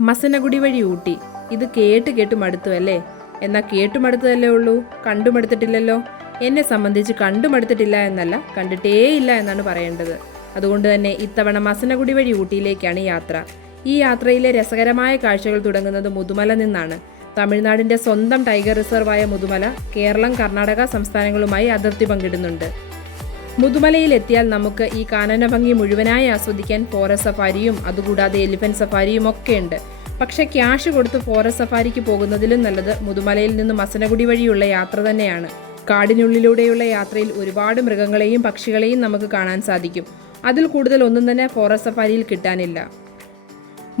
മസനഗുഡി വഴി ഊട്ടി. ഇത് കേട്ട് മടുത്തു അല്ലേ? എന്നാൽ കേട്ടുമടുത്തതല്ലേ ഉള്ളൂ, കണ്ടുമടുത്തിട്ടില്ലല്ലോ. എന്നെ സംബന്ധിച്ച് കണ്ടുമടുത്തിട്ടില്ല എന്നല്ല, കണ്ടിട്ടേയില്ല എന്നാണ് പറയേണ്ടത്. അതുകൊണ്ട് തന്നെ ഇത്തവണ മസനഗുഡി വഴി ഊട്ടിയിലേക്കാണ് യാത്ര. ഈ യാത്രയിലെ രസകരമായ കാഴ്ചകൾ തുടങ്ങുന്നത് മുതുമല നിന്നാണ്. തമിഴ്നാടിൻ്റെ സ്വന്തം ടൈഗർ റിസർവായ മുതുമല കേരളം, കർണാടക സംസ്ഥാനങ്ങളുമായി അതിർത്തി പങ്കിടുന്നുണ്ട്. മുതുമലയിൽ എത്തിയാൽ നമുക്ക് ഈ കാനന ഭംഗി മുഴുവനായി ആസ്വദിക്കാൻ ഫോറസ്റ്റ് സഫാരിയും അതുകൂടാതെ എലിഫന്റ് സഫാരിയും ഒക്കെ ഉണ്ട്. പക്ഷെ ക്യാഷ് കൊടുത്ത് ഫോറസ്റ്റ് സഫാരിക്ക് പോകുന്നതിലും നല്ലത് മുതുമലയിൽ നിന്ന് മസനഗുഡി വഴിയുള്ള യാത്ര തന്നെയാണ്. കാടിനുള്ളിലൂടെയുള്ള യാത്രയിൽ ഒരുപാട് മൃഗങ്ങളെയും പക്ഷികളെയും നമുക്ക് കാണാൻ സാധിക്കും. അതിൽ കൂടുതൽ ഒന്നും തന്നെ ഫോറസ്റ്റ് സഫാരിയിൽ കിട്ടാനില്ല.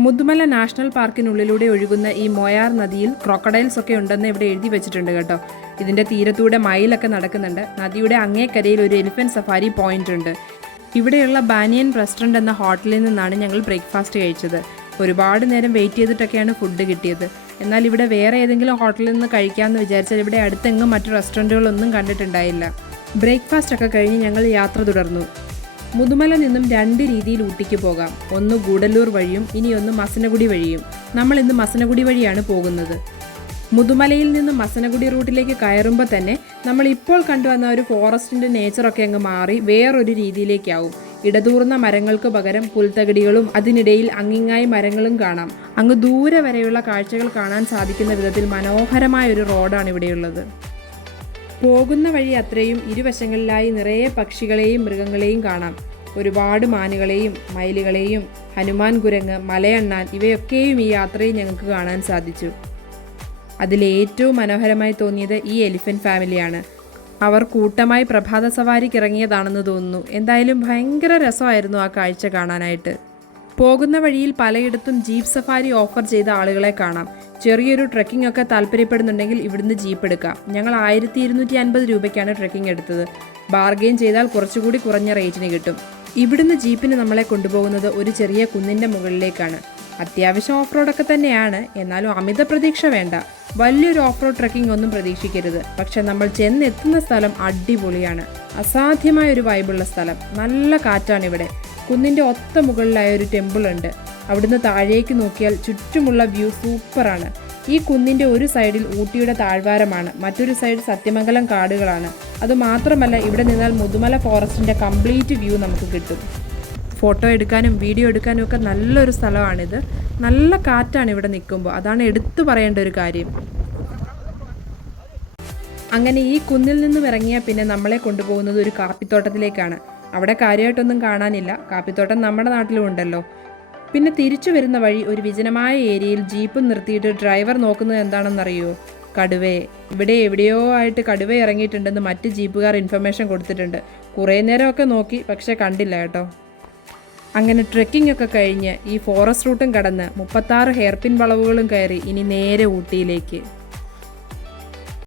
മുതുമല നാഷണൽ പാർക്കിനുള്ളിലൂടെ ഒഴുകുന്ന ഈ മോയാർ നദിയിൽ ക്രോക്കഡൈൽസ് ഒക്കെ ഉണ്ടെന്ന് ഇവിടെ എഴുതി വെച്ചിട്ടുണ്ട് കേട്ടോ. ഇതിൻ്റെ തീരത്തൂടെ മയിലൊക്കെ നടക്കുന്നുണ്ട്. നദിയുടെ അങ്ങേക്കരയിൽ ഒരു എലിഫന്റ് സഫാരി പോയിന്റ് ഉണ്ട്. ഇവിടെയുള്ള ബാനിയൻ റെസ്റ്റോറൻറ്റ് എന്ന ഹോട്ടലിൽ നിന്നാണ് ഞങ്ങൾ ബ്രേക്ക്ഫാസ്റ്റ് കഴിച്ചത്. ഒരുപാട് നേരം വെയിറ്റ് ചെയ്തിട്ടൊക്കെയാണ് ഫുഡ് കിട്ടിയത്. എന്നാൽ ഇവിടെ വേറെ ഏതെങ്കിലും ഹോട്ടലിൽ നിന്ന് കഴിക്കാമെന്ന് വിചാരിച്ചാൽ ഇവിടെ അടുത്തെങ്ങും മറ്റു റെസ്റ്റോറൻറ്റുകളൊന്നും കണ്ടിട്ടുണ്ടായില്ല. ബ്രേക്ക്ഫാസ്റ്റ് ഒക്കെ കഴിഞ്ഞ് ഞങ്ങൾ യാത്ര തുടർന്നു. മുതുമല നിന്നും 2 രീതിയിൽ ഊട്ടിക്ക് പോകാം. ഒന്ന് ഗൂഡല്ലൂർ വഴിയും ഇനിയൊന്ന് മസനഗുഡി വഴിയും. നമ്മൾ ഇന്ന് മസനഗുഡി വഴിയാണ് പോകുന്നത്. മുതുമലയിൽ നിന്ന് മസനഗുഡി റൂട്ടിലേക്ക് കയറുമ്പോൾ തന്നെ നമ്മൾ ഇപ്പോൾ കണ്ടുവന്ന ഒരു ഫോറസ്റ്റിൻ്റെ നേച്ചറൊക്കെ അങ്ങ് മാറി വേറൊരു രീതിയിലേക്കാവും. ഇടതൂർന്ന മരങ്ങൾക്ക് പകരം പുൽത്തകിടികളും അതിനിടയിൽ അങ്ങിങ്ങായി മരങ്ങളും കാണാം. അങ്ങ് ദൂരെ വരെയുള്ള കാഴ്ചകൾ കാണാൻ സാധിക്കുന്ന വിധത്തിൽ മനോഹരമായൊരു റോഡാണ് ഇവിടെയുള്ളത്. പോകുന്ന വഴി അത്രയും ഇരുവശങ്ങളിലായി നിറയെ പക്ഷികളെയും മൃഗങ്ങളെയും കാണാം. ഒരുപാട് മാനുകളെയും മയിലുകളെയും ഹനുമാൻ കുരങ്ങ്, മലയണ്ണാൻ ഇവയൊക്കെയും ഈ യാത്രയിൽ ഞങ്ങൾക്ക് കാണാൻ സാധിച്ചു. അതിലേറ്റവും മനോഹരമായി തോന്നിയത് ഈ എലിഫന്റ് ഫാമിലിയാണ്. അവർ കൂട്ടമായി പ്രഭാത സവാരിക്ക് ഇറങ്ങിയതാണെന്ന് തോന്നുന്നു. എന്തായാലും ഭയങ്കര രസമായിരുന്നു ആ കാഴ്ച കാണാനായിട്ട്. പോകുന്ന വഴിയിൽ പലയിടത്തും ജീപ്പ് സഫാരി ഓഫർ ചെയ്ത ആളുകളെ കാണാം. ചെറിയൊരു ട്രെക്കിംഗ് ഒക്കെ താല്പര്യപ്പെടുന്നുണ്ടെങ്കിൽ ഇവിടുന്ന് ജീപ്പ് എടുക്കാം. ഞങ്ങൾ 1250 രൂപയ്ക്കാണ് ട്രെക്കിംഗ് എടുത്തത്. ബാർഗെയിൻ ചെയ്താൽ കുറച്ചുകൂടി കുറഞ്ഞ റേറ്റിന് കിട്ടും. ഇവിടുന്ന് ജീപ്പിന് നമ്മളെ കൊണ്ടുപോകുന്നത് ഒരു ചെറിയ കുന്നിൻ്റെ മുകളിലേക്കാണ്. അത്യാവശ്യം ഓഫ് റോഡൊക്കെ തന്നെയാണ്, എന്നാലും അമിത പ്രതീക്ഷ വേണ്ട. വലിയൊരു ഓഫ് റോഡ് ട്രെക്കിംഗ് ഒന്നും പ്രതീക്ഷിക്കരുത്. പക്ഷെ നമ്മൾ ചെന്നെത്തുന്ന സ്ഥലം അടിപൊളിയാണ്. അസാധ്യമായ ഒരു വൈബുള്ള സ്ഥലം. നല്ല കാറ്റാണ് ഇവിടെ. കുന്നിൻ്റെ ഒത്ത മുകളിലായ ഒരു ടെമ്പിൾ ഉണ്ട്. അവിടുന്ന് താഴേക്ക് നോക്കിയാൽ ചുറ്റുമുള്ള വ്യൂ സൂപ്പറാണ്. ഈ കുന്നിൻ്റെ ഒരു സൈഡിൽ ഊട്ടിയുടെ താഴ്വാരമാണ്, മറ്റൊരു സൈഡ് സത്യമംഗലം കാടുകളാണ്. അതുമാത്രമല്ല, ഇവിടെ നിന്നാൽ മുതുമല ഫോറസ്റ്റിൻ്റെ കംപ്ലീറ്റ് വ്യൂ നമുക്ക് കിട്ടും. ഫോട്ടോ എടുക്കാനും വീഡിയോ എടുക്കാനും ഒക്കെ നല്ലൊരു സ്ഥലമാണിത്. നല്ല കാറ്റാണ് ഇവിടെ നിൽക്കുമ്പോൾ, അതാണ് എടുത്തു പറയേണ്ട ഒരു കാര്യം. അങ്ങനെ ഈ കുന്നിൽ നിന്നും ഇറങ്ങിയാൽ പിന്നെ നമ്മളെ കൊണ്ടുപോകുന്നത് ഒരു കാപ്പിത്തോട്ടത്തിലേക്കാണ്. അവിടെ കാര്യമായിട്ടൊന്നും കാണാനില്ല. കാപ്പിത്തോട്ടം നമ്മുടെ നാട്ടിലും ഉണ്ടല്ലോ. പിന്നെ തിരിച്ചു വരുന്ന വഴി ഒരു വിജനമായ ഏരിയയിൽ ജീപ്പ് നിർത്തിയിട്ട് ഡ്രൈവർ നോക്കുന്നത് എന്താണെന്നറിയോ? കടുവയെ. ഇവിടെ എവിടെയോ ആയിട്ട് കടുവ ഇറങ്ങിയിട്ടുണ്ടെന്ന് മറ്റ് ജീപ്പുകാർ ഇൻഫർമേഷൻ കൊടുത്തിട്ടുണ്ട്. കുറേ നേരമൊക്കെ നോക്കി, പക്ഷേ കണ്ടില്ല കേട്ടോ. അങ്ങനെ ട്രെക്കിംഗ് ഒക്കെ കഴിഞ്ഞ് ഈ ഫോറസ്റ്റ് റൂട്ടും കടന്ന് 36 ഹെയർപിൻ വളവുകളും കയറി ഇനി നേരെ ഊട്ടിയിലേക്ക്.